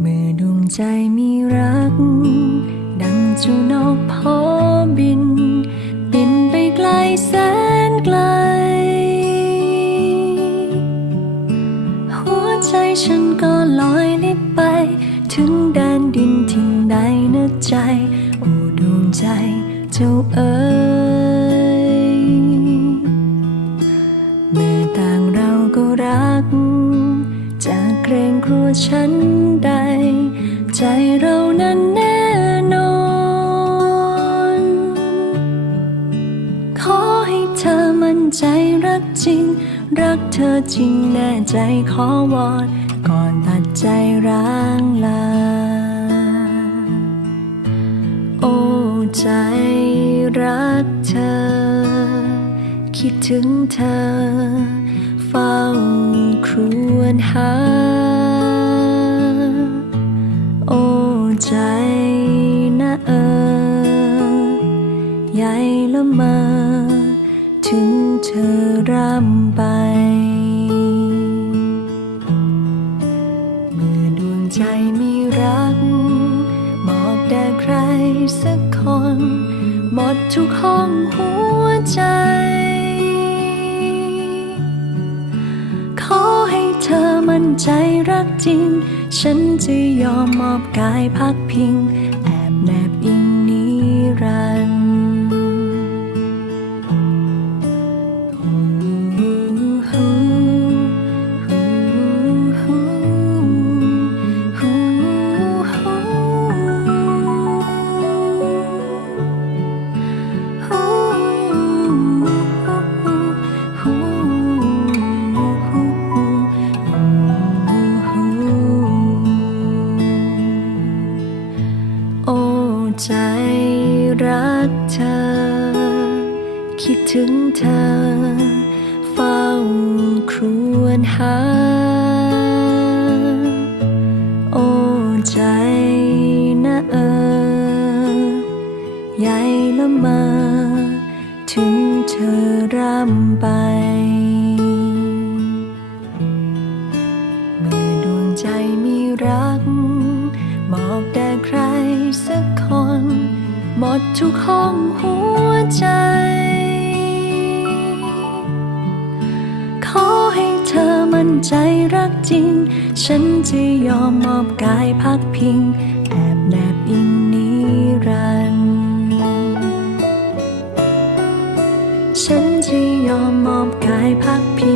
เมื่อดวงใจมีรัก ดังจูนกพอบิน บินไปไกลแสนไกล หัวใจฉันก็ลอยลิบไป ถึงแดนดินทิ้งใดนะใจ โอ้ดวงใจเจ้าเอ๋ย เกรงกลัวฉันใด ใจเรานั้นแน่นอน ขอให้เธอมั่นใจรักจริง รักเธอจริงแน่ใจขอวอนก่อนตัดใจร้างลา โอ้ใจรักเธอ คิดถึงเธอ เฝ้าครวญหา ใหญ่ละเมอถึงเธอร่ำไป เมื่อดวงใจมีรักมอบแด่ใครสักคน หมดทุกห้องหัวใจ ขอให้เธอมั่นใจรักจริง ฉันจะยอมมอบกายพักพิง แอบแนบอิง รักเธอ คิดถึงเธอ เฝ้าครวญหา โอ้ใจนะเออใหญ่ละเมอถึงเธอรำไปเมื่อดวงใจมีรักมอบแด่ใครสักคน หมดทุกห้องหัวใจ ขอให้เธอมั่นใจรักจริง ฉันจะยอมมอบกายพักพิง แอบแนบอิงนิรันฉันจะยอมมอบกายพักพิง